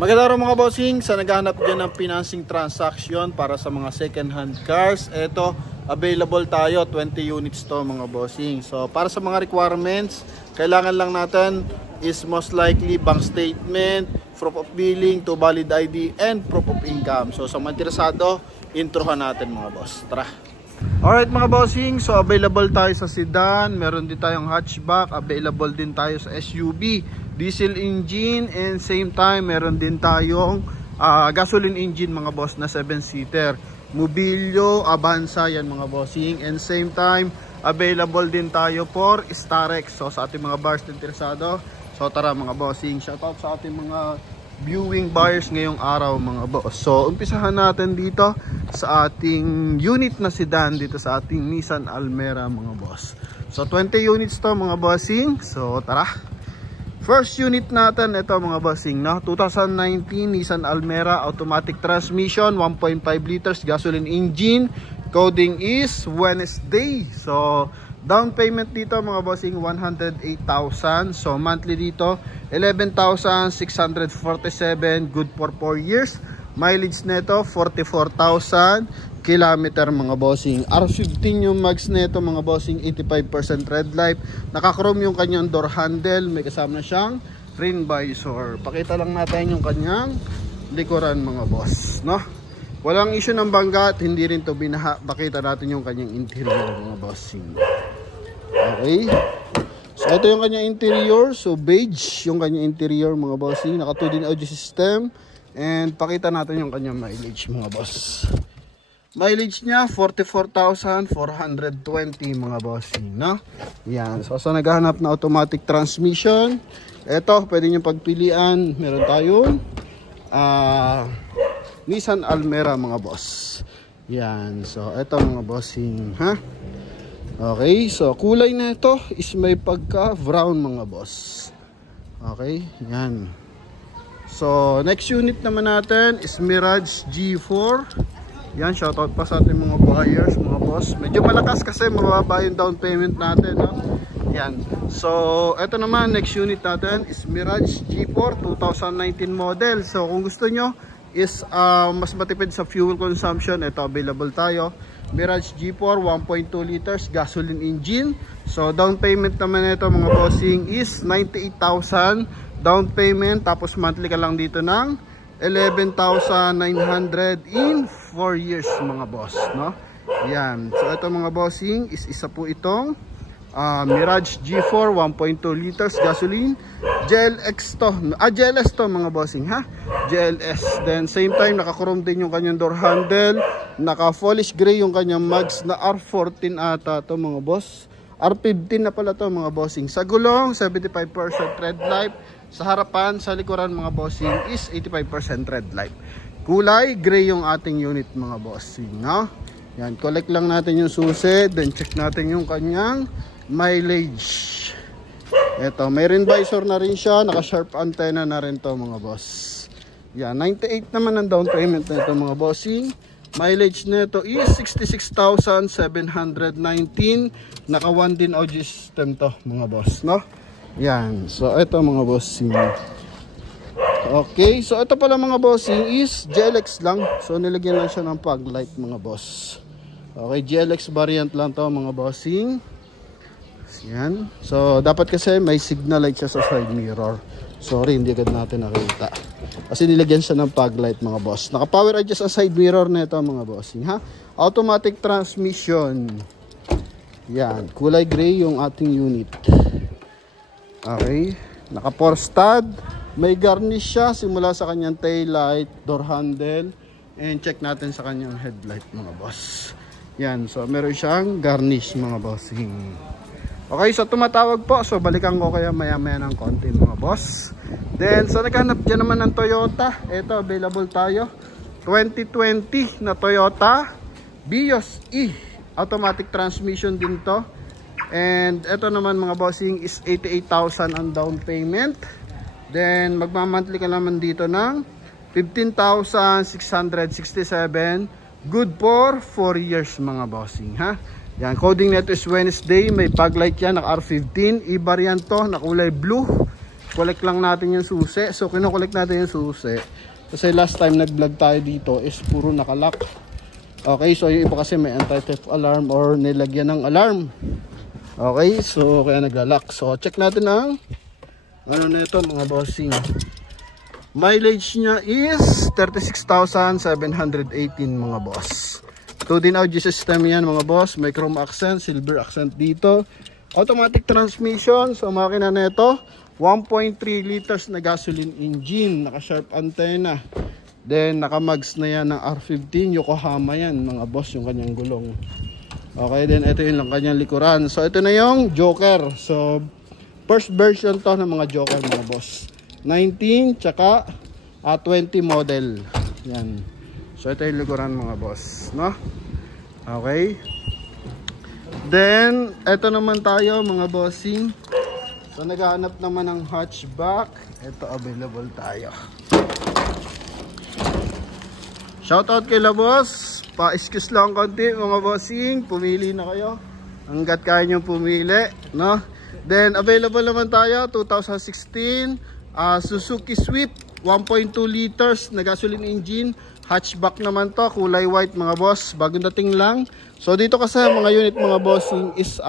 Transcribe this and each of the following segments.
Magandang araw mga bossing, sa naghahanap dyan ng financing transaction para sa mga second hand cars, eto available tayo, 20 units to mga bossing. So para sa mga requirements, kailangan lang natin is most likely bank statement, proof of billing, to valid ID, and proof of income. So sa mga interesado, introhan natin mga boss. Tara! Alright mga bossing, so available tayo sa sedan, meron din tayong hatchback, available din tayo sa SUV, diesel engine, and same time meron din tayong gasoline engine mga boss na 7-seater, Mobilio, Avanza, yan mga bossing, and same time available din tayo for Starex. So sa ating mga buyers na interesado, so tara mga bossing, shoutout sa ating mga viewing buyers ngayong araw mga boss. So umpisahan natin dito sa ating unit na sedan dito sa ating Nissan Almera mga boss. So 20 units to mga bossing. So tara. First unit natin ito mga bossing, no? 2019 Nissan Almera automatic transmission, 1.5 liters gasoline engine. Coding is Wednesday. So down payment dito mga bossing 108,000. So monthly dito 11,647, good for 4 years. Mileage nito 44,000 kilometer mga bossing. R15 yung max nito mga bossing, 85% red light. Naka-chrome yung kanyang door handle, may kasama na siyang rain visor. Pakita lang natin yung kanyang likuran mga boss, no? Walang issue ng bangga at hindi rin to binaha. Pakita natin yung kanyang interior mga bossing. Okay. So ito yung kanyang interior. So beige yung kanyang interior mga bossing. Naka 2D audio system. And pakita natin yung kanyang mileage mga boss. Mileage niya 44,420 mga bossing, no? Yan. So sa naghahanap na automatic transmission, ito pwede nyo pagpilian. Meron tayong Nissan Almera mga boss. Yan. So ito mga bossing, ha? Okay, so kulay na ito is may pagka brown mga boss. Okay, yan. So next unit naman natin is Mirage G4. Yan, shoutout pa sa ating mga buyers mga boss. Medyo malakas kasi mababa yung down payment natin, no? Yan. So ito naman next unit natin is Mirage G4 2019 model. So kung gusto nyo is mas matipid sa fuel consumption, ito available tayo. Mirage G4 1.2 liters gasoline engine. So down payment naman nito mga bossing is 98,000 down payment, tapos monthly ka lang dito ng 11,900 in 4 years mga boss, no? Yan. So ito mga bossing is isa po itong Mirage G4 1.2 liters gasoline GLX to, GLS to mga bossing, ha? GLS. Then same time naka-chrome din yung kanyang door handle, naka-polish gray yung kanyang mags na R14 ata to mga boss. R15 na pala to mga bossing. Sa gulong 75% red light, sa harapan, sa likuran mga bossing is 85% red light. Kulay gray yung ating unit mga bossing, no? Yan, collect lang natin yung susi, then check natin yung kanyang mileage. Ito, may rain visor na rin siya, naka-sharp antenna na rin to mga boss. Yan, 98 naman ang down payment na ito mga bossing. Mileage nito is 66,719. Naka 1 din audio system to mga boss, no? Yan, so ito mga bossing. Okay, so ito pala mga bossing is GLX lang. So nilagyan lang siya ng fog light mga boss. Okay, GLX variant lang to mga bossing. Yan. So dapat kasi may signal light siya sa side mirror. Sorry, hindi agad natin nakita. Kasi nilagyan siya ng fog light mga boss. Naka power adjust sa side mirror nito mga bossing, ha? Automatic transmission. Yan, kulay gray yung ating unit. Okay, naka 4 stud. May garnish siya simula sa kanyang tail light, door handle, and check natin sa kanyang headlight mga boss. Yan, so meron siyang garnish mga bossing. Okay, so tumatawag po. So balikan ko kaya maya-maya ng konti mga boss. Then so naghanap dyan naman ng Toyota. Ito available tayo, 2020 na Toyota Vios E, automatic transmission din to. And ito naman mga bossing is 88,000 ang down payment. Then magmamonthly ka naman dito ng 15,667, good for 4 years mga bossing, ha? Yan, coding nito is Wednesday, may fog light yan, naka R15, i-variant to, na kulay blue. collect lang natin yung susi. So kino-collect natin yung susi kasi last time nag-vlog tayo dito is puro nakalock. Okay, so yung iba kasi may anti-theft alarm or nilagyan ng alarm. Okay, so kaya nagla-lock. So check natin ang ano na ito mga bossing. Mileage niya is 36,718 mga boss. 2-din audio system yan mga boss. May chrome accent, silver accent dito. Automatic transmission. So makina na ito 1.3 liters na gasoline engine. Naka-sharp antenna. Then naka-mags na yan ng R15. Yokohama yan mga boss, yung kanyang gulong. Okay, then ito yung lang kanyang likuran. So ito na yung Joker. So first version to ng mga Joker mga boss. 19 tsaka 20 model. Yan. So ito yung likuran mga boss, no? Okay. Then ito naman tayo mga bossing. So naghahanap naman ng hatchback. Ito available tayo. Shoutout kay La Boss. Pa-excuse lang konti mga bossing. Pumili na kayo. Hanggat kaya nyo pumili, no? Then available naman tayo 2016 Suzuki Swift 1.2 liters na gasoline engine. Hatchback naman to, kulay white mga boss. Bagong dating lang. So dito kasi mga unit mga bossing is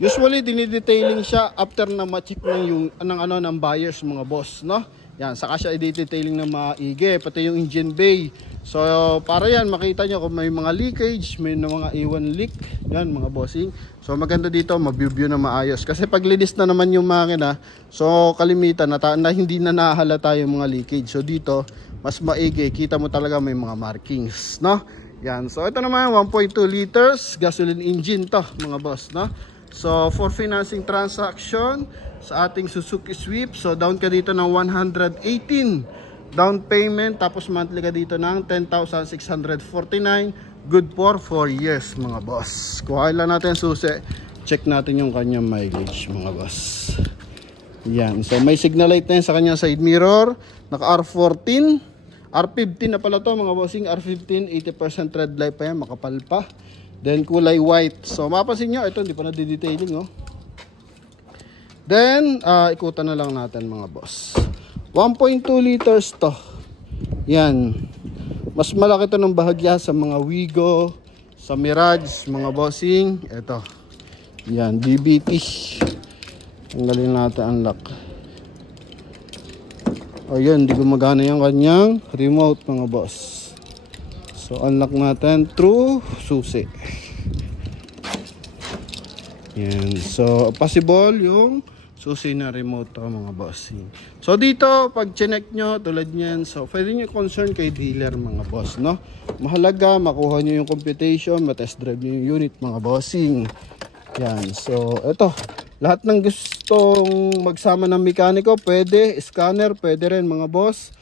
usually dinidetailing siya after na ma-check ng buyers mga boss, no? Yan, saka siya i-detailing na maigi, pati yung engine bay. So para yan makita nyo kung may mga leakage, may mga iwan leak, yan mga bossing. So maganda dito, mabibview na maayos. Kasi pag linis na naman yung makina, so kalimitan na hindi na nahalata yung mga leakage. So dito mas maigi, kita mo talaga may mga markings, no? Yan, so ito naman 1.2 liters gasoline engine to mga boss, no? So for financing transaction sa ating Suzuki Swift, so down ka dito ng 118 down payment, tapos monthly ka dito ng 10,649, good for 4 years mga boss. Kuhain lang natin susi, check natin yung kanyang mileage mga boss. Yan, so may signal light na yan sa kanyang side mirror, naka R14, R15 na pala to mga bossing, R15, 80% red light pa yan, makapal pa. Then kulay white. So mapapansin nyo, ito hindi pa na-detailing, oh. Then ikutan na lang natin mga boss. 1.2 liters to. Yan. Mas malaki to ng bahagya sa mga Wigo, sa Mirage, mga bossing. Ito. Yan, DBT. Tanggalin natin ang lock. O yun, hindi gumagana yung kanyang remote mga boss. So unlock natin through susi. Yan. So possible yung susi na remote to mga bossing. So dito pag chinek nyo tulad nyan, so pwede nyo concern kay dealer mga boss, no? Mahalaga makuha nyo yung computation, matest drive nyo yung unit mga bossing. Yan. So ito, lahat ng gustong magsama ng mekaniko pwede, scanner pwede rin mga boss.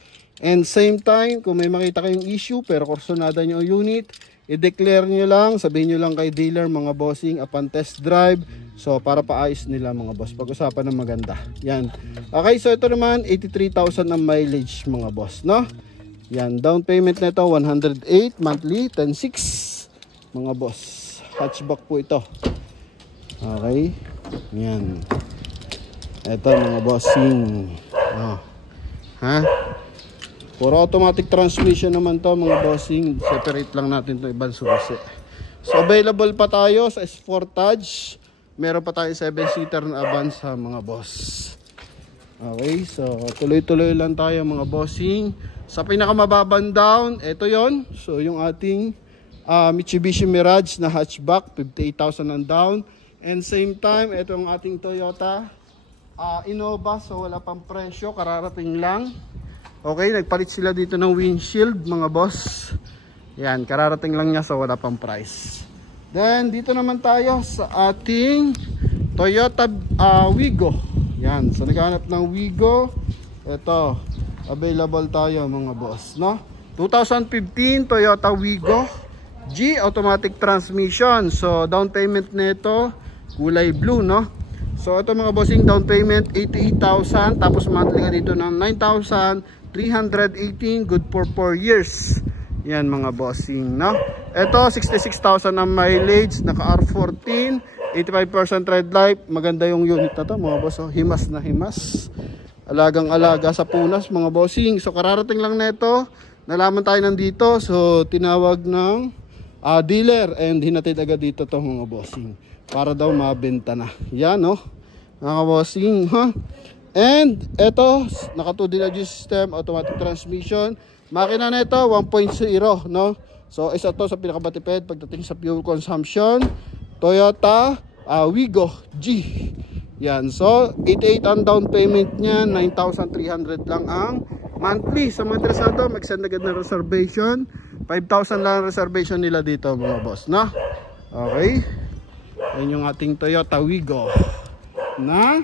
And same time, kung may makita kayong issue pero kursunada nyo yung unit, i-declare nyo lang, sabihin nyo lang kay dealer mga bossing upon test drive. So para paayos nila mga boss, pag-usapan ng maganda. Yan. Okay, so ito naman 83,000 ang mileage mga boss, no? Yan, down payment na ito 108, monthly 10,600 mga boss. Hatchback po ito. Okay. Yan. Ito mga bossing. Oh. Ha? Puro automatic transmission naman to mga bossing. Separate lang natin to ibang susi. So available pa tayo sa Sportage. Meron pa tayo 7-seater na Avanza mga boss. Okay, so tuloy-tuloy lang tayo mga bossing. Sa pinakamababang down, ito yon. So yung ating Mitsubishi Mirage na hatchback, 58,000 ang down. And same time, ito ang ating Toyota Innova. So wala pang presyo, kararating lang. Okay, nagpalit sila dito ng windshield mga boss. Yan, kararating lang niya, so wala pang price. Then dito naman tayo sa ating Toyota Wigo. Yan, so naghahanap ng Wigo. Ito, available tayo mga boss, no? 2015 Toyota Wigo G automatic transmission. So down payment nito kulay blue, no? So ito mga bossing, down payment 88,000, tapos monthly ka dito ng 9,318, good for 4 years. Yan mga bossing, no? Ito 66,000 ang mileage, naka R14, 85% red light. Maganda yung unit na to mga boss, oh. Himas na himas. alagang-alaga sa punas mga bossing. So kararating lang neto, nalaman tayo nandito, so tinawag ng dealer and hinatid agad dito to mga bossing para daw mabenta na. Yan no, mga bossing ha. And eto, naka 2 DLG system, automatic transmission. Makina nito 1.0 no. So isa to sa pinakabatipid pagdating sa fuel consumption. Toyota Wigo G. Yan, so 88 ang down payment niya, 9,300 lang ang monthly. Sa mga interesado, mag-send agad na reservation. 5,000 lang reservation nila dito mga boss, no? Okay. Yan yung ating Toyota Wigo na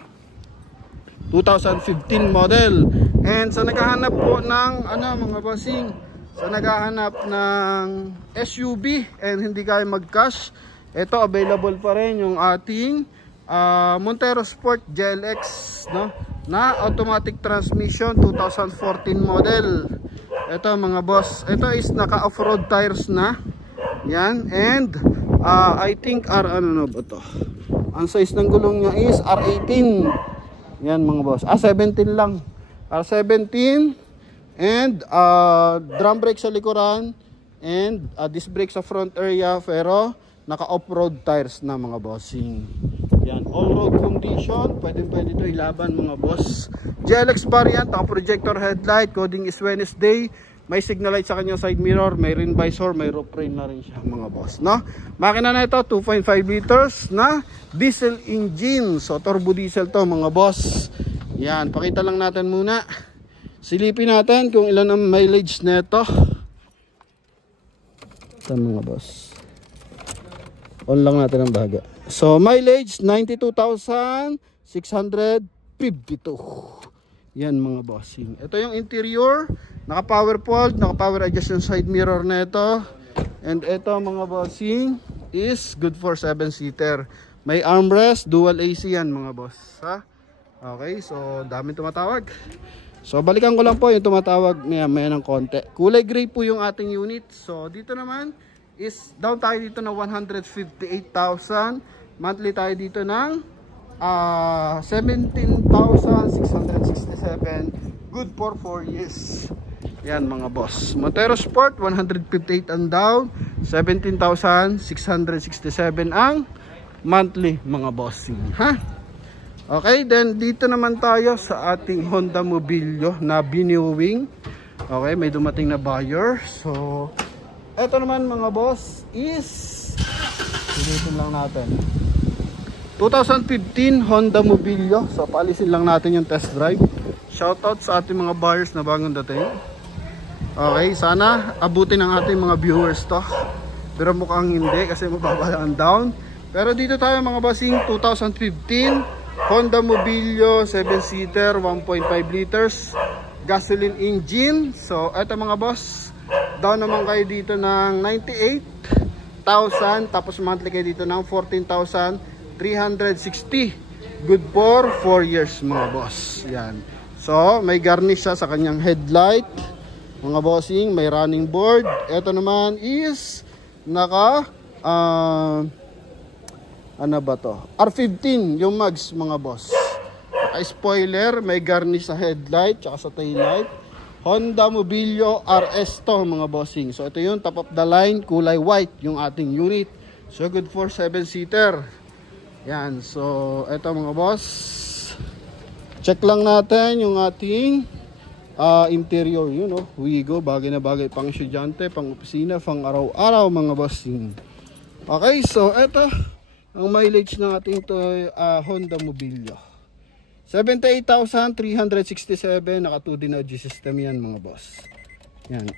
2015 model. And sa naghahanap po ng mga bossing, sa naghahanap ng SUV and hindi kaya mag-cash, ito available pa rin yung ating Montero Sport GLX no, na automatic transmission 2014 model. Ito mga boss, ito is naka off-road tires na. Yan, and I think ano ba to? Ang size ng gulong niya is R18. Yan mga boss. 17 lang. R17 and drum brake sa likuran and disc brake sa front area, pero naka off-road tires na mga bossing. Yan, all road condition, pwede ito ilaban mga boss. GLX variant, naka projector headlight, coding is Wednesday. May signal light sa kanyang side mirror, may rain visor, may roof rain na rin siya mga boss, no? Makina na ito 2.5 liters na diesel engine. So turbo diesel to mga boss. Yan, pakita lang natin muna. Silipin natin kung ilan ang mileage nito. Ito mga boss. On lang natin ang baga. So mileage 92,652. Yan mga bossing. Ito yung interior. Naka power fold, naka power adjust yung side mirror nito. And ito mga bossing is good for 7-seater. May armrest, dual AC yan mga boss, ha? Okay, so daming tumatawag. So balikan ko lang po yung tumatawag maya ng konti. Kulay gray po yung ating unit. So dito naman is down tayo dito na 158,000. Monthly tayo dito ng 17,667. Good for 4 years. Yan mga boss. Montero Sport 158 ang down, 17,667 ang monthly mga bossing, ha? Okay, then dito naman tayo sa ating Honda Mobilio na binewing. Okay, may dumating na buyer. So eto naman mga boss is pilitin lang natin 2015 Honda Mobilio. So paalisin lang natin yung test drive. Shoutout sa ating mga buyers na bagong dating. Okay, sana abutin ng ating mga viewers to. Pero mukhang hindi kasi mababa ang down. Pero dito tayo mga bossing, 2015 Honda Mobilio 7-seater, 1.5 liters gasoline engine. So eto mga boss, down naman kayo dito ng 98,000, tapos monthly kayo dito ng 14,360. Good for 4 years mga boss. Yan. So may garnish siya sa kanyang headlight mga bossing, may running board. Ito naman is naka ano ba to? R15 yung mags mga boss. Naka spoiler, may garnish sa headlight tsaka sa taillight. Honda Mobilio RS to mga bossing. So ito yung top of the line, kulay white yung ating unit. So good for 7-seater. Yan, so ito mga boss. Check lang natin yung ating interior, yun know, Wigo, bagay na bagay pang estudyante, pang opisina, pang araw-araw mga bossing. Okay, so ito ang mileage ng ating Honda Mobilio. 78,367, naka 2D na G system yan mga boss. Yan.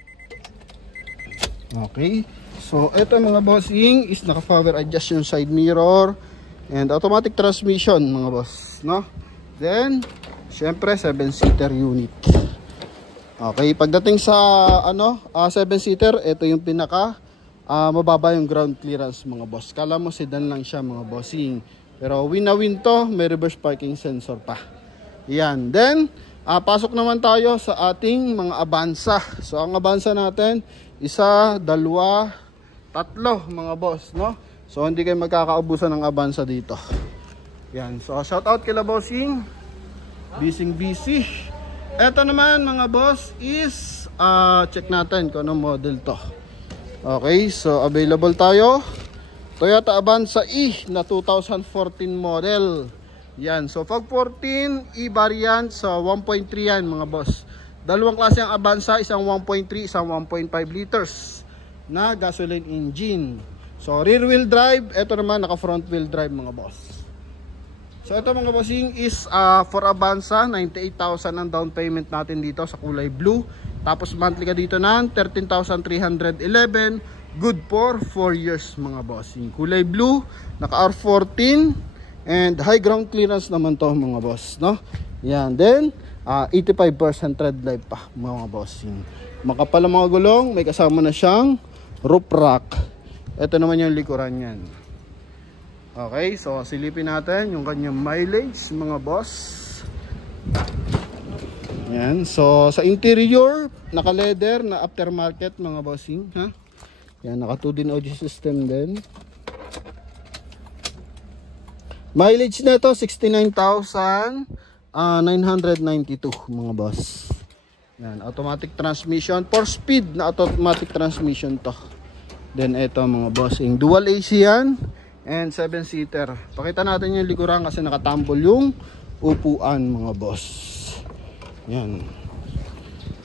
Okay, so ito mga bossing is naka power adjust yung side mirror and automatic transmission mga boss, no? Then syempre 7-seater unit. Okay, pagdating sa 7-seater, ito yung pinaka mababa yung ground clearance mga boss. Kala mo sedan lang siya mga bossing. Pero win na win to, may reverse parking sensor pa. Yan. Then, pasok naman tayo sa ating mga Avanza. So ang Avanza natin, 1, 2, 3 mga boss, no? So hindi kayo magkakaubusan ng Avanza dito. Yan. So shout out kila bossing. busy. Ito naman mga boss is check natin kung anong model to. Okay, so available tayo. Toyota Avanza E na 2014 model. Yan, so pag 14 E variant sa 1.3 yan mga boss. Dalawang klase ang Avanza, isang 1.3, isang 1.5 liters na gasoline engine. So rear wheel drive, ito naman naka front wheel drive mga boss. So ito mga bossing is for Avanza, 98,000 ang down payment natin dito sa kulay blue. Tapos monthly ka dito ng 13,311, good for 4 years mga bossing. Kulay blue, naka R14 and high ground clearance naman to mga boss, no? Yan, then 85% tread life pa mga bossing. Makapal ang mga gulong, may kasama na siyang roof rack. Ito naman yung likuran yan. Okay, so silipin natin yung kanyang mileage mga boss. Yan, so sa interior, naka leather na aftermarket mga bossing, ha? Yan, naka 2 din audio system din. Mileage na ito 69,992 mga boss. Yan, automatic transmission, 4 speed na automatic transmission to. Then ito mga bossing, dual AC yan. And 7-seater. Pakita natin yung likuran kasi nakatambol yung upuan mga boss. Yan.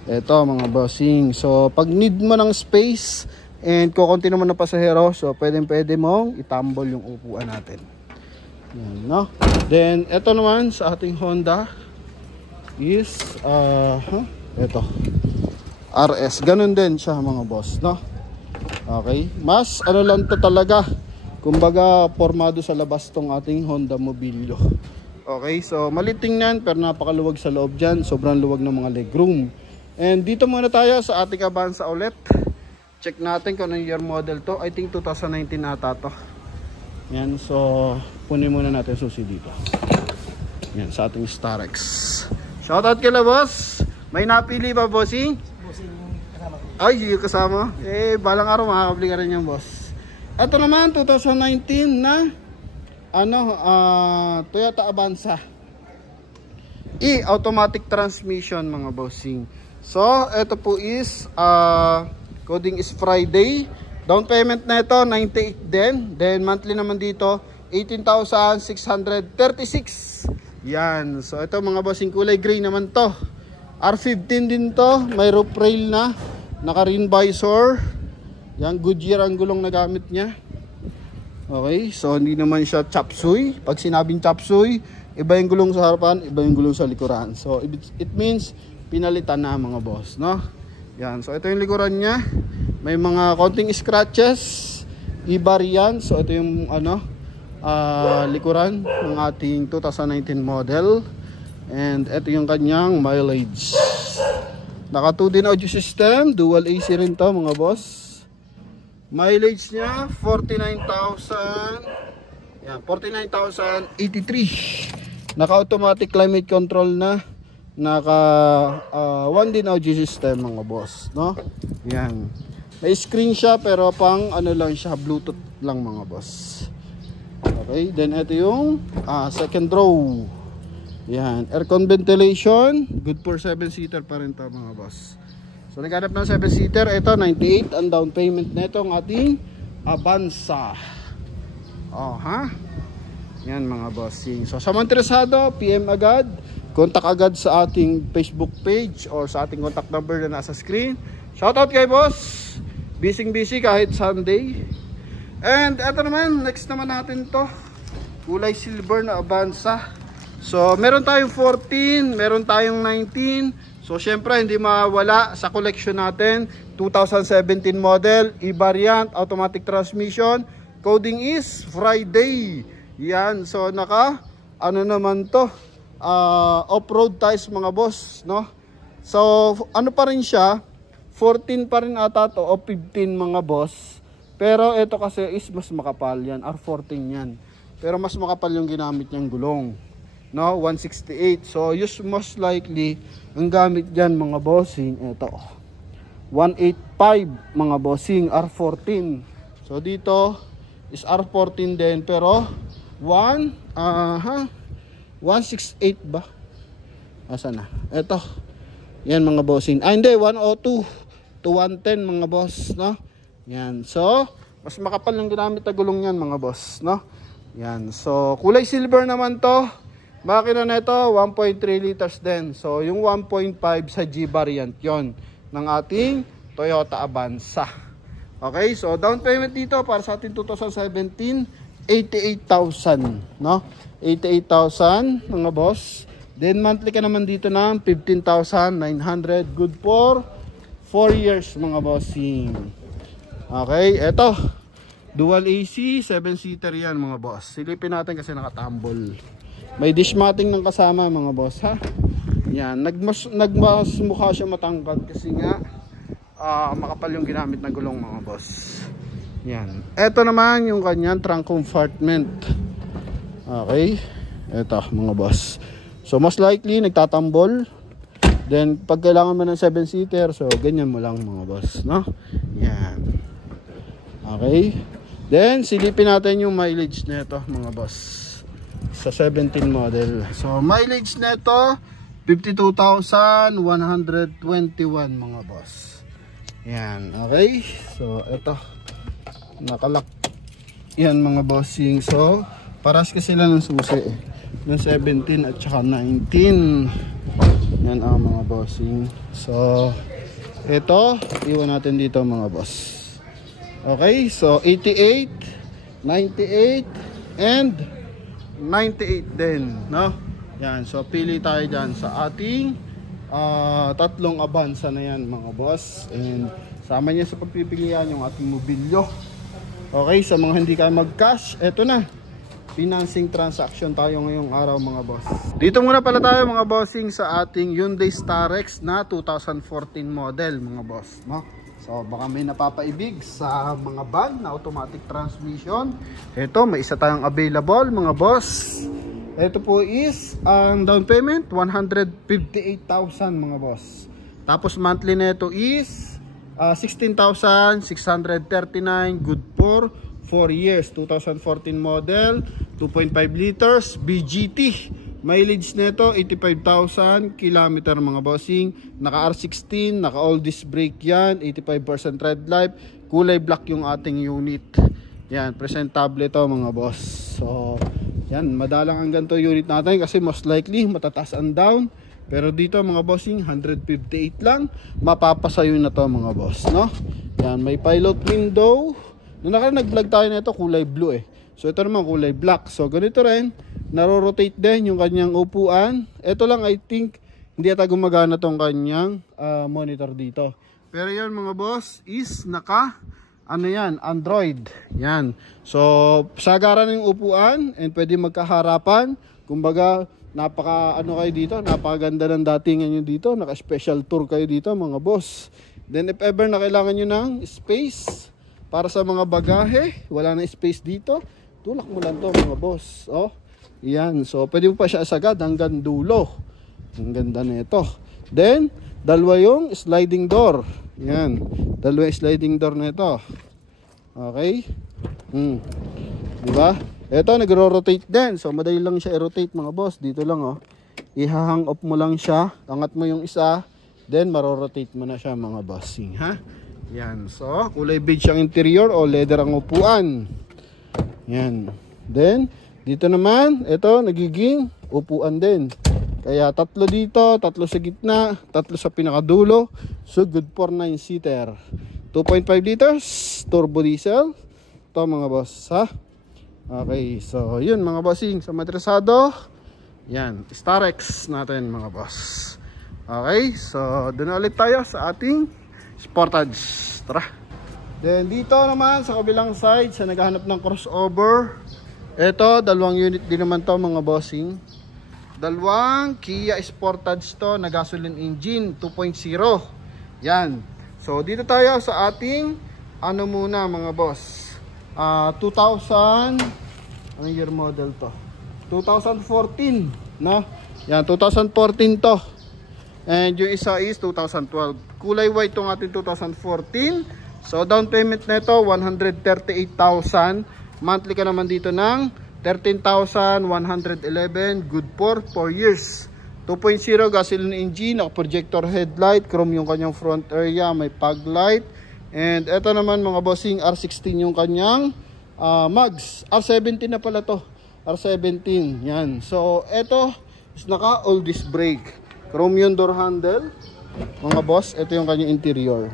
Ito mga bossing. So pag need mo ng space and kukunti naman ng pasahero, so pwede mong itambol yung upuan natin. Yan, no? Then ito naman sa ating Honda is ito RS. Ganun din siya mga boss, no? Okay. Mas ano lang to talaga, kumbaga formado sa labas tong ating Honda Mobilio. Okay, so maliit tingnan pero napakaluwag sa loob dyan. Sobrang luwag ng mga legroom. And dito muna tayo sa ating Avanza ulit. Check natin kung anong year model to. I think 2019 ata to. Yan, so punin muna natin susi dito. Yan, sa ating Starex. Shoutout kila boss. May napili ba bossing? Bossing kasama ko. Ay, yung kasama? Balang araw makakabili ka rin yan boss. Ito naman 2019 na Toyota Avanza E automatic transmission mga bossing. So ito po is coding is Friday. Down payment na ito 98 din. Then monthly naman dito 18,636. Yan. So ito mga bossing, kulay gray naman to. R15 din to. May roof rail na. Naka rim visor. Yan, Goodyear ang gulong na gamit niya. Okay, so hindi naman siya chop suey. Pag sinabing chop suey, iba yung gulong sa harapan, iba yung gulong sa likuran. So it means pinalitan na mga boss, no? Yan, so ito yung likuran niya. May mga konting scratches, ibar yan. So ito yung likuran ng ating 2019 model. And ito yung kanyang mileage. Naka 2 din audio system, dual AC rin to mga boss. Mileage niya 49,000. Yan, 49,083. Naka automatic climate control na. Naka 1 din audio system mga boss, no? Yan. May screen siya pero pang lang siya, Bluetooth lang mga boss. Okay, then ito yung second row. Yan, aircon ventilation, good for 7-seater pa rin to mga boss. So naghanap ng 7-seater, ito 98 ang down payment nito ng ating Avanza. Yan mga bossing. So sa mga interesado, PM agad, contact agad sa ating Facebook page or sa ating contact number na nasa screen. Shoutout kay boss. Busy kahit Sunday. And ito naman, next naman natin to. Kulay silver na Avanza. So meron tayong 14, meron tayong 19. So syempre hindi mawala sa collection natin 2017 model, E-variant, automatic transmission. Coding is Friday. Yan, so naka naman to, off-road tires mga boss, no? So pa rin siya, 14 pa rin ata to o 15 mga boss. Pero ito kasi is mas makapal yan, R14 yan. Pero mas makapal yung ginamit niyang gulong. No, 168. So most likely ang gamit diyan mga bossing ito 185 mga bossing, R14. So dito is R14 din pero 168 ba? Asan na? Ito. Yan mga bossing. Hindi, 102 to 110 mga boss, no? Yan. So, mas makapal ng ginamit na gulong yan mga boss, no? Yan. So, kulay silver naman to. Makina na ito, 1.3 liters din. So, yung 1.5 sa G variant yon ng ating Toyota Avanza. Okay, so down payment dito para sa ating 2017, 88,000, no? 88,000 mga boss. Then monthly ka naman dito ng 15,900. Good for 4 years mga bossing. Okay, eto. Dual AC, 7-seater yan mga boss. Silipin natin kasi nakatambol. May dish matting ng kasama mga boss, ha. Yan, nagmas mukha siya matangkad kasi nga makapal yung ginamit na gulong mga boss. Yan. Eto naman yung kanyang trunk compartment. Okay. Eto mga boss. So most likely nagtatambol. Then pag kailangan mo ng 7-seater, so ganyan mo lang mga boss, no? Yan. Okay. Then silipin natin yung mileage nito mga boss. Sa 17 model. So mileage nito 52,121 mga boss. Yan, okay? So ito. Nakalock yan mga bossing. So paras kasi sila ng susi ng 17 at saka 19. Yan ang mga bossing. So ito, iwan natin dito mga boss. Okay, so 88, 98 and 98 din, no? Yan, so pili tayo dyan sa ating tatlong Avanza na yan mga boss. And sama niya sa pagpipilian yung ating mobilyo. Okay, sa mga hindi kayo mag-cash, eto na. Financing transaction tayo ngayong araw mga boss. Dito muna pala tayo mga bossing sa ating Hyundai Starex na 2014 model mga boss, no? So baka may napapaibig sa mga van na automatic transmission. Ito, may isa tayong available mga boss. Ito po is ang down payment 158,000 mga boss. Tapos monthly nito is 16,639, good for 4 years. 2014 model, 2.5 liters BGT. Mileage nito 85,000 kilometer mga bossing. Naka R16, naka all disc brake yan, 85% red light, kulay black yung ating unit. Yan, presentable ito mga boss. So yan, madalang ang ganito unit natin kasi most likely matataas ang down. Pero dito mga bossing 158 lang, mapapasayo na to mga boss, no? Yan, may pilot window. Noong nakaraan nag-vlog tayo na ito, kulay blue eh. So ito naman kulay black. So ganito rin, naro-rotate din yung kanyang upuan. Ito lang I think hindi ata gumagana tong kanyang monitor dito. Pero yun mga boss is naka ano yan, Android. Yan. So sagaran yung upuan and pwede magkaharapan. Kumbaga napaka ano kayo dito, napakaganda ng datingan nyo dito. Naka-special tour kayo dito mga boss. Then if ever na kailangan nyo ng space para sa mga bagahe, wala na space dito, tulak mo lang to mga boss. Oh, yan. So pwede mo pa siya asagad hanggang dulo. Ang ganda na ito. Then dalawa yung sliding door. Yan, dalawa yung sliding door na ito. Okay. Diba? Ito nagro-rotate din. So madali lang siya i-rotate mga boss. Dito lang oh. I-hang off mo lang siya. Angat mo yung isa. Then maro-rotate mo na siya mga bossing, ha? Yan. So kulay beige ang interior o leather ang upuan. Yan. Then dito naman, ito nagiging upuan din. Kaya tatlo dito, tatlo sa gitna, tatlo sa pinakadulo. So good for 9-seater. 2.5 liters turbo diesel. Ito mga boss, ha? Okay, so yun mga bossing, sa matrasado. Yan, Starex natin mga boss. Okay, so doon ulit tayo sa ating Sportage. Tara. Then dito naman sa kabilang side, sa naghahanap ng crossover, ito, dalawang unit din naman to mga bossing. Dalawang Kia Sportage to na gasoline engine 2.0. Yan. So dito tayo sa ating ano muna mga boss. 2000 ano year model to? 2014, no? Yan, 2014 to. And yung isa is 2012. Kulay white tong ating 2014. So down payment nito 138,000. Monthly ka naman dito ng 13,111, good for 4 years. 2.0 gasoline engine, projector headlight, chrome yung kanyang front area, may fog light. And ito naman mga bossing, R16 yung kanyang mags. R17 na pala to. R17. Yan. So ito is naka all disc brake. Chrome yung door handle. Mga boss, ito yung kanyang interior.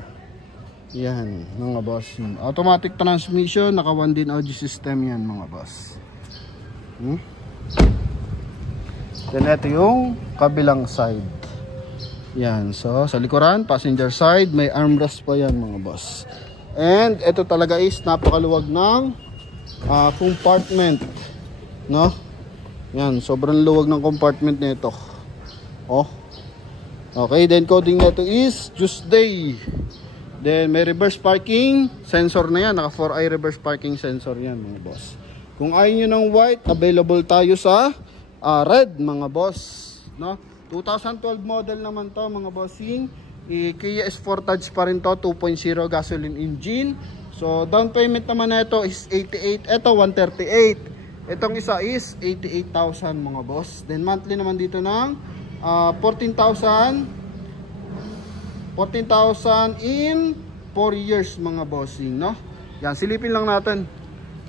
Yan, mga boss. Automatic transmission, naka 1DIN audio system yan, mga boss. Then ito yung kabilang side. Yan, so sa likuran, passenger side, may armrest pa yan, mga boss. And ito talaga is napakaluwag ng compartment, no? Yan, sobrang luwag ng compartment nito. Oh. Okay, then coding nito is Tuesday. Then may reverse parking sensor na yan, naka 4i reverse parking sensor yan, mga boss. Kung ayaw nyo ng white, available tayo sa red, mga boss, no? 2012 model naman to, mga bossing. Kia Sportage pa rin to, 2.0 gasoline engine. So down payment naman na ito is 88, ito 138. Itong isa is 88,000, mga boss. Then monthly naman dito ng 14,000 in 4 years, mga bossing, no? Yan, silipin lang natin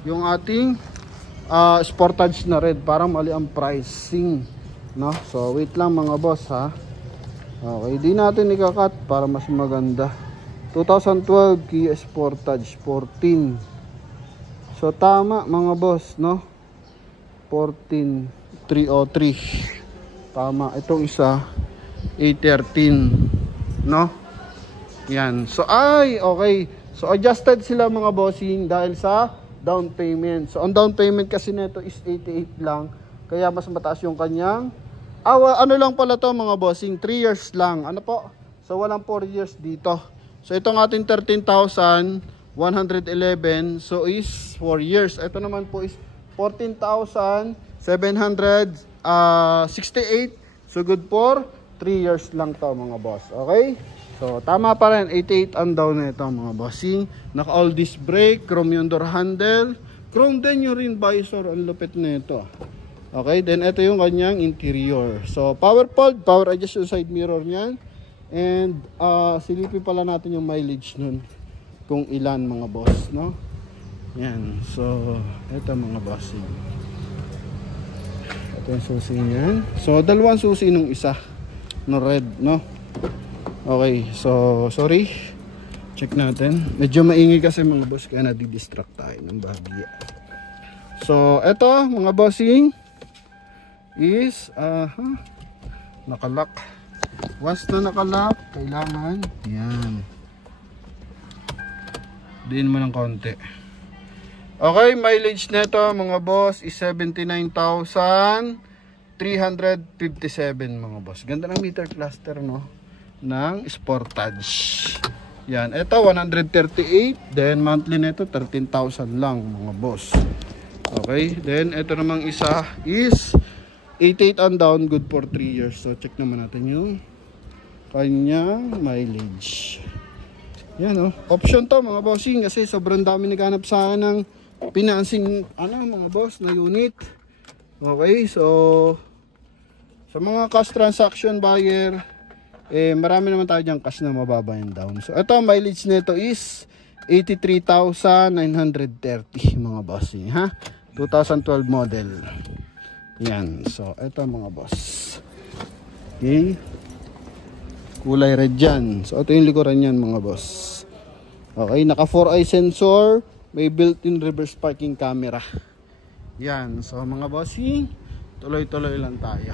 yung ating Sportage na red para mali ang pricing, no? So wait lang, mga boss, ha. Okay, di natin ikakat para mas maganda. 2012 Kia Sportage 14. So tama, mga boss, no? 14,303. Tama, itong isa 813, no? Yan. So okay. So adjusted sila, mga bossing, dahil sa down payment. So ang down payment kasi nito is 88 lang. Kaya mas mataas yung kanyang ano lang pala to, mga bossing, 3 years lang. Ano po? So walang 4 years dito. So itong ating 13,111, so is 4 years. Ito naman po is 14,768. So good for 3 years lang to, mga boss. Okay? So tama pa rin, 88 ang down na ito, mga bossing. Naka all disc brake, chrome yung door handle, chrome din yung rim visor. Ang lupit na ito. Okay, then ito yung kanyang interior. So power fold, power adjust yung side mirror niyan. And silipin pala natin yung mileage nun, kung ilan, mga boss, no? Yan. So ito, mga bossing, ito yung susi niyan. So dalawang susi nung isa no red, no? Okay, so sorry, check natin. Medyo maingay kasi, mga boss, kaya nadidistract tayo ng bahagya. So eto, mga bossing, is nakalock. Once na nakalock, kailangan yan, diin mo ng konti. Okay, mileage nito, mga boss, is 79,357, mga boss. Ganda ng meter cluster, no, ng Sportage. Yan, ito 138. Then monthly nito 13,000 lang, mga boss. Okay, then ito namang isa is 88 and down, good for 3 years. So check naman natin yung kanyang mileage. Yan, oh, option to, mga bossing, kasi sobrang dami naghanap sa akin ng financing, mga boss, na unit. Okay, so sa mga cash transaction buyer, marami naman tayo dyan cash na mababa yung down. So ito, mileage nito is 83,930, mga bossing, ha? 2012 model. Yan. So ito, mga boss. Okay, kulay red yan. So ito yung likuran yan, mga boss. Okay, naka 4i sensor, may built-in reverse parking camera. Yan. So mga bossing, tuloy-tuloy lang tayo.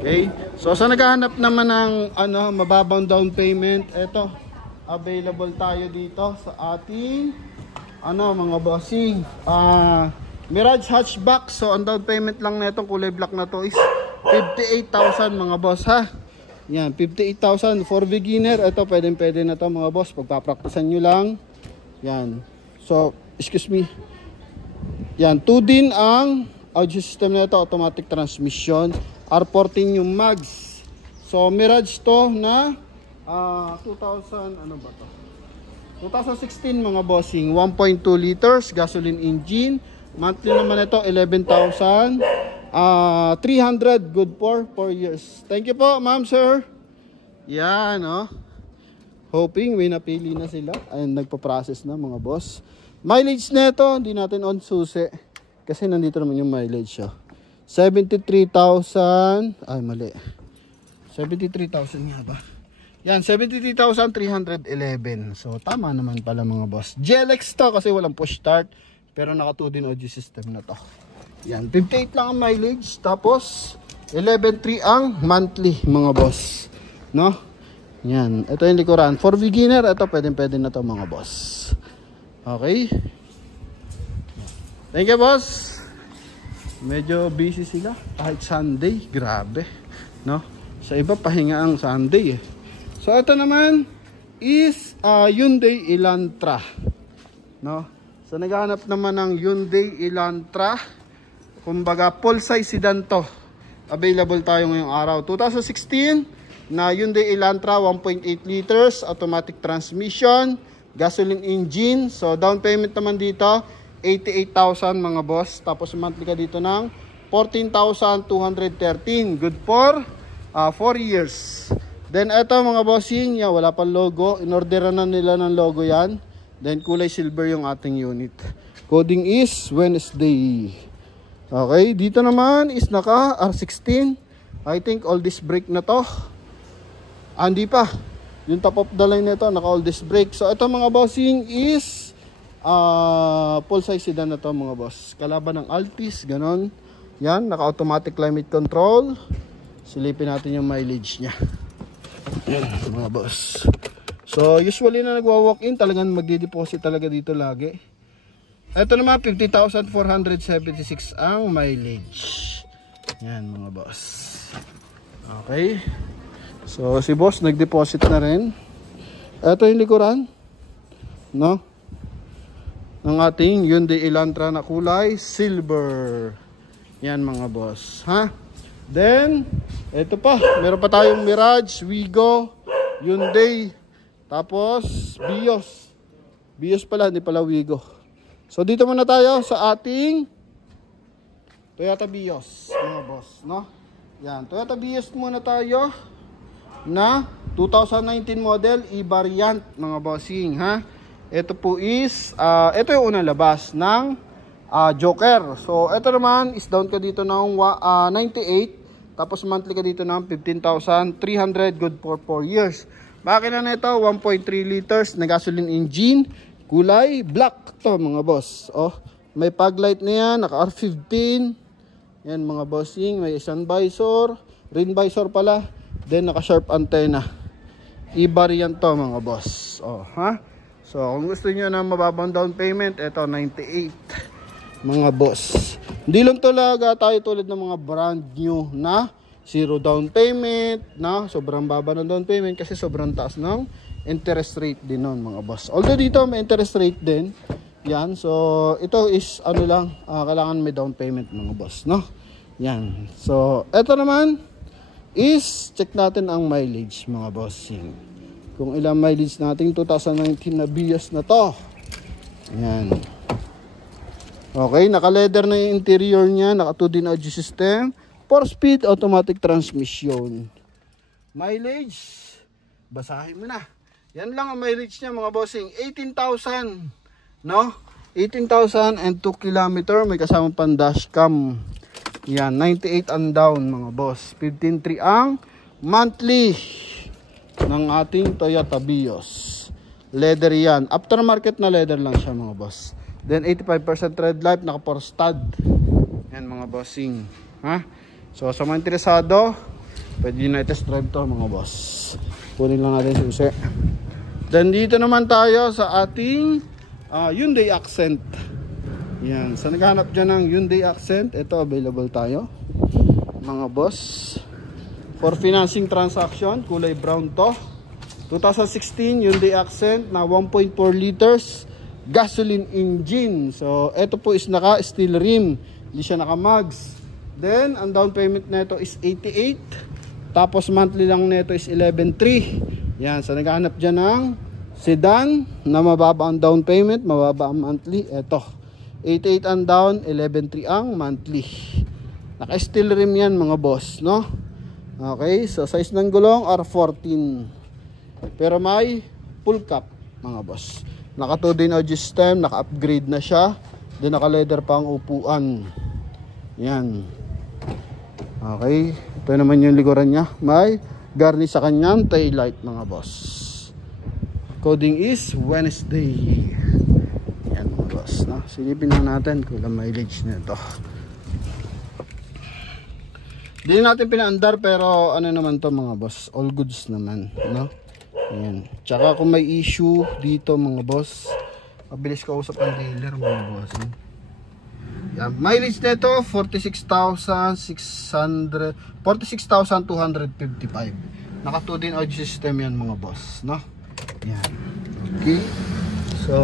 Okay, so sa naghahanap naman ng mababang down payment, ito, available tayo dito sa ating mga bossing, Mirage hatchback. So ang down payment lang nitong kulay black na to is 58,000, mga boss, ha. Yan, 58,000 for beginner. Ito, pwede na to, mga boss, pagpapraktisan nyo lang. Yan. So excuse me. Yan, 2DIN ang audio system nito, automatic transmission. R14 yung mags. So Mirage to na 2016, mga bossing. 1.2 liters gasoline engine. Monthly naman ito 11,000. 300, good for 4 years. Thank you po, ma'am, sir. Yan, oh. Hoping may napili na sila. Ayun, nagpa-process na mga boss. Mileage nito, hindi natin on susi. Kasi nandito naman yung mileage, oh. 73,000. Ay, mali. 73,000 nga ba? Yan, 73,311. So, tama naman pala mga boss. GLX to kasi walang push start. Pero naka 2 din audio system na to. Yan, 58 lang ang mileage. Tapos, 11,300 ang monthly mga boss. No? Yan, ito yung likuran. For beginner, ito pwede na to mga boss. Okay? Thank you, boss. Medyo busy sila. Kahit Sunday, grabe. No? Sa iba, pahinga ang Sunday eh. So, ito naman is Hyundai Elantra. No? So, naghahanap naman ng Hyundai Elantra. Kumbaga, full size sedan to. Available tayo ngayong araw. 2016 na Hyundai Elantra, 1.8 liters, automatic transmission, gasoline engine. So, down payment naman dito, 88,000 mga boss. Tapos, monthly ka dito ng 14,213. Good for 4 years. Then, eto mga bossing, wala pa logo. In-orderan na nila ng logo yan. Then, kulay silver yung ating unit. Coding is Wednesday. Okay, dito naman is naka R16. I think all disc brake na to. Hindi pa. Yung top of the line nito, naka all disc brake. So, ito mga bossing is full size sedan na to mga boss. Kalaban ng Altis, ganon. Yan, naka automatic climate control. Silipin natin yung mileage nya. Yan mga boss. So, usually na nagwa-walk-in, talagang magdi-deposit talaga dito lagi. Ito naman, 50,476 ang mileage. Yan mga boss. Okay. So, si boss nag-deposit na rin. Ito yung likuran. No? Ng ating Hyundai Elantra na kulay silver. Yan mga boss. Ha? Then, ito pa. Meron pa tayong Mirage, Wigo, Hyundai. Tapos, Vios. Vios pala, hindi pala Wigo. So, dito muna tayo sa ating Toyota Vios, mga boss, no? Yan, Toyota Vios muna tayo na 2019 model, e-variant, mga bossing, ha? Ito po is, ito yung unang labas ng Joker. So, ito naman is down ka dito ng 98, tapos monthly ka dito ng 15,300, good for 4 years. Makina na ito, 1.3 liters na gasoline engine, kulay black to mga boss. Oh, may fog light na yan, naka R15. Yan mga bossing, may sun visor, rain visor pala. Then naka sharp antenna. E-variant to mga boss. Oh, ha? So, kung gusto niyo na mababang down payment, ito 98 mga boss. Hindi lang talaga tayo tulad ng mga brand new na 0 down payment, na sobrang baba ng down payment kasi sobrang taas ng interest rate din nun mga boss. Although dito may interest rate din. Yan, so ito is ano lang, kailangan may down payment mga boss, no? Yan. So, ito naman is check natin ang mileage mga bossing. Kung ilang mileage natin 2019 na Vios na to. Yan. Okay, naka-leather na yung interior niya, naka 2 din audio system, 4-speed automatic transmission. Mileage, basahin mo na. Yan lang ang mileage niya mga bossing, 18,000, no? 18,000 and 2 km, may kasamang pan dashcam. Yan, 98 ang down mga boss. 15,300 ang monthly ng ating Toyota Vios. Leather yan. Aftermarket na leather lang siya mga boss. Then 85% red light, naka 4 stud. Yan mga bossing. Ha? So sa mga interesado, pwede nyo na test drive to mga boss. Kunin lang natin susi. Then dito naman tayo sa ating Hyundai Accent. Yan, sa naghanap dyan ng Hyundai Accent, ito available tayo mga boss. For financing transaction, kulay brown to. 2016 Hyundai Accent na 1.4 liters gasoline engine. So ito po is naka steel rim, hindi siya naka mags. Then ang down payment nito is 88. Tapos monthly lang nito is 11,300. Yan, sa naghanap dyan ng sedan na mababa ang down payment, mababa ang monthly, ito 88 ang down, 11,300 ang monthly. Naka-steel rim yan mga boss, no? Okay, so size ng gulong R14. Pero may full cap mga boss. Naka 2-din audio system, naka-upgrade na siya. Then naka-leather pa ang upuan. Yan. Okay, ito naman yung likuran niya. May garnish sa kanyang taillight mga boss. Coding is Wednesday. Yan mga boss, no? Silipin na natin kung ilang mileage nito. Hindi natin pinaandar pero ano naman to mga boss, all goods naman, no? Ayan. Tsaka kung may issue dito mga boss, mabilis kausap ang dealer mga boss. Yan. Mileage nito 46,255. Naka 2-din audio system yan mga boss, no? Yan. Okay. So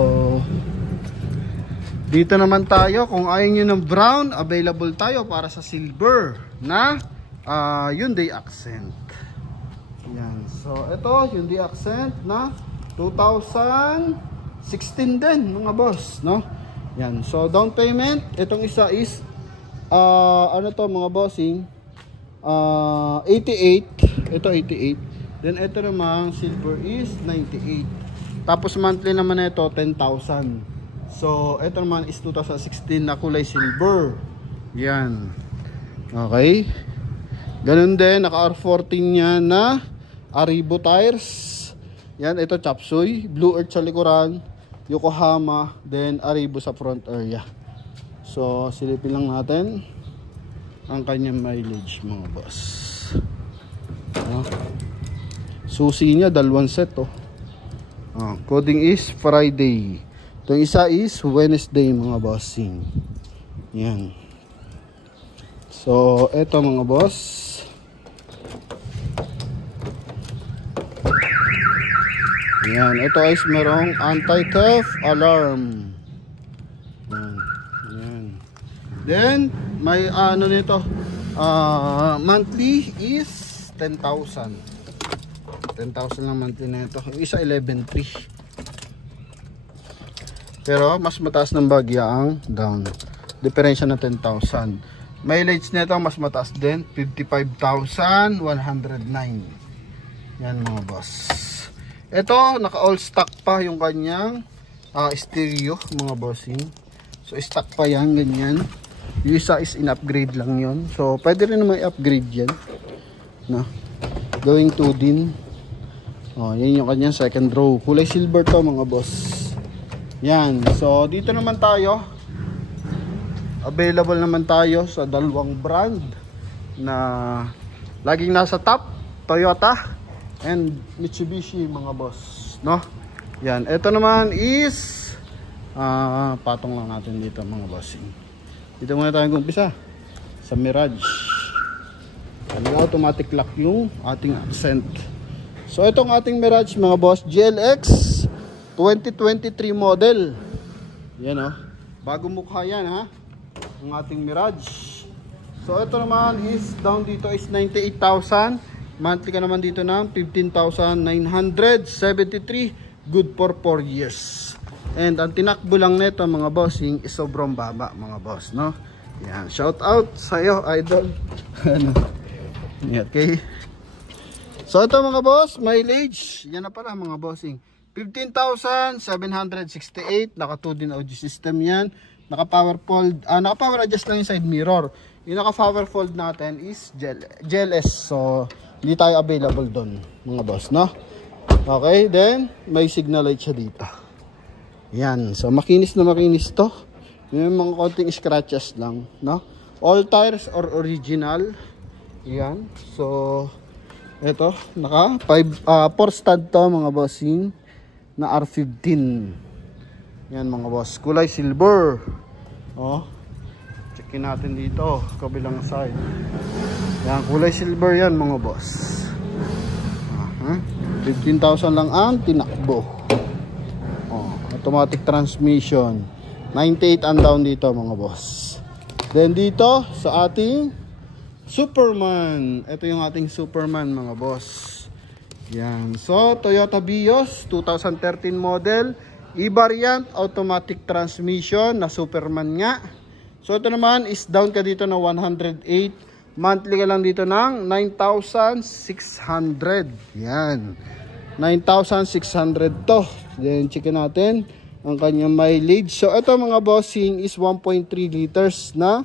dito naman tayo, kung ayaw nyo ng brown, available tayo para sa silver na Hyundai Accent. Yan. So ito Hyundai Accent na 2016 din mga boss, no? Yan. So down payment, itong isa is ano to mga bossing, 88. Ito 88. Then ito naman silver is 98. Tapos monthly naman ito 10,000. So ito naman is 2016 na kulay silver. Yan. Okay. Ganun din, naka R14 niya na Aribo tires. Yan, ito chapsuy, Blue Earth sa likuran, Yokohama, then Aribo sa front area. So silipin lang natin ang kanyang mileage mga boss. Susi niya dalawang set oh. Coding is Friday. Itong isa is Wednesday mga bossing. Yan. So eto mga boss, yan, ito is merong anti-theft alarm. Yan. Then may ano nito, monthly is 10,000. 10,000 lang monthly nito. Yung isa 11,300. Pero mas mataas ng bagya ang down. Diferensya na 10,000. Mileage nito mas mataas din, 55,109. Yan mga boss. Ito naka all stock pa yung kanyang stereo mga bossing. So stock pa yan, ganyan. Yung isa is in-upgrade lang yon. So pwede rin naman i-upgrade yan, no? Going 2-din. Yan yung kanyang second row. Kulay silver to mga boss. Yan. So dito naman tayo. Available naman tayo sa dalawang brand na laging nasa top, Toyota and Mitsubishi mga boss, no? Yan, ito naman is patong lang natin dito mga bossing. Dito muna tayo umpisa sa Mirage. Automatic lock yung ating Accent. So itong ating Mirage mga boss, GLX 2023 model. Yan oh, bagong mukha yan ha, ang ating Mirage. So ito naman is down dito is 98,000. Monthly ka naman dito ng 15,973. Good for 4 years. And ang tinakbo lang nito mga bossing is sobrang baba mga boss, no? Yan, shout out sa iyo idol. Okay. So ito mga boss, mileage, yan na pala mga bossing, 15,768. Naka 2-din audio system yan. Naka power fold, naka power adjust lang yung side mirror. Yung naka power fold natin is GLS. So hindi tayo available doon mga boss, no? Okay, then may signal light siya dito. Yan, so makinis na makinis to. May mga konting scratches lang, no? All tires are original. Yan, so eto, naka 4 stud to mga bossing na R15. Yan mga boss, kulay silver. Checkin natin dito, kabilang side. Yan, kulay silver yan mga boss. 15,000 lang ang tinakbo. Automatic transmission. 98 ang down dito mga boss. Then dito sa ating Superman. Ito yung ating Superman mga boss. Yan. So Toyota Vios 2013 model, E-variant, automatic transmission na Superman nga. So ito naman is down ka dito na 108. Monthly ka lang dito ng 9,600. Yan. 9,600 to. Then check natin ang kanyang mileage. So ito mga bossing is 1.3 liters na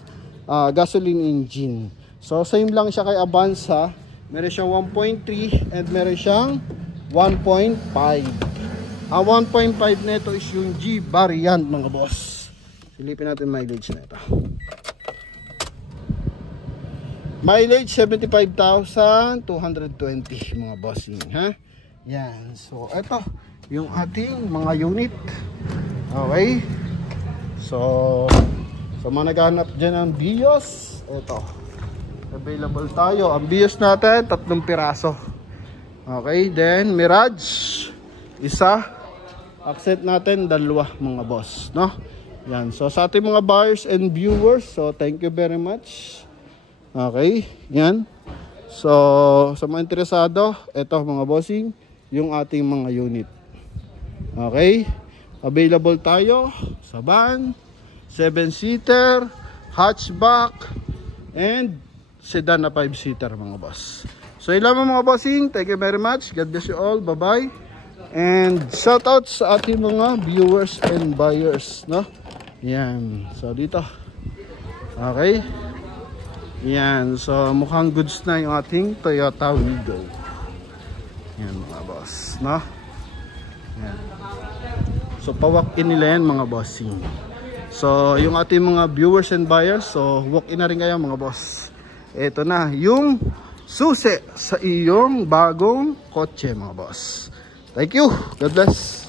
gasoline engine. So same lang siya kay Avanza. Meron siyang 1.3 and meron siyang 1.5. Ang 1.5 nito is yung G variant mga boss. Silipin natin mileage na ito. Mileage 75,220 mga bossing, ha? Yan. So ito yung ating mga unit. Okay. So sa mga naghahanap dyan ng BIOS, ito. Available tayo. Ang BIOS natin, 3 piraso. Okay. Then Mirage, isa. Accent natin, 2 mga boss, no? Yan. So sa ating mga buyers and viewers, so thank you very much. Okay. Yan. So sa mga interesado, ito mga bossing, yung ating mga unit. Okay. Available tayo sa van, 7-seater, hatchback, and sedan na 5-seater mga boss. So ilan mga bossing, thank you very much. God bless you all. Bye-bye. And shout out sa ating mga viewers and buyers, no? Yan. So dito. Okay. Yan. So mukhang goods na yung ating Toyota Wigo. Yan mga boss, no? Yan. So pawak-in nila yan mga bossing. So yung ating mga viewers and buyers, so walk-in na rin kayo mga boss. Ito na yung susi sa iyong bagong kotse mga boss. Thank you. God bless.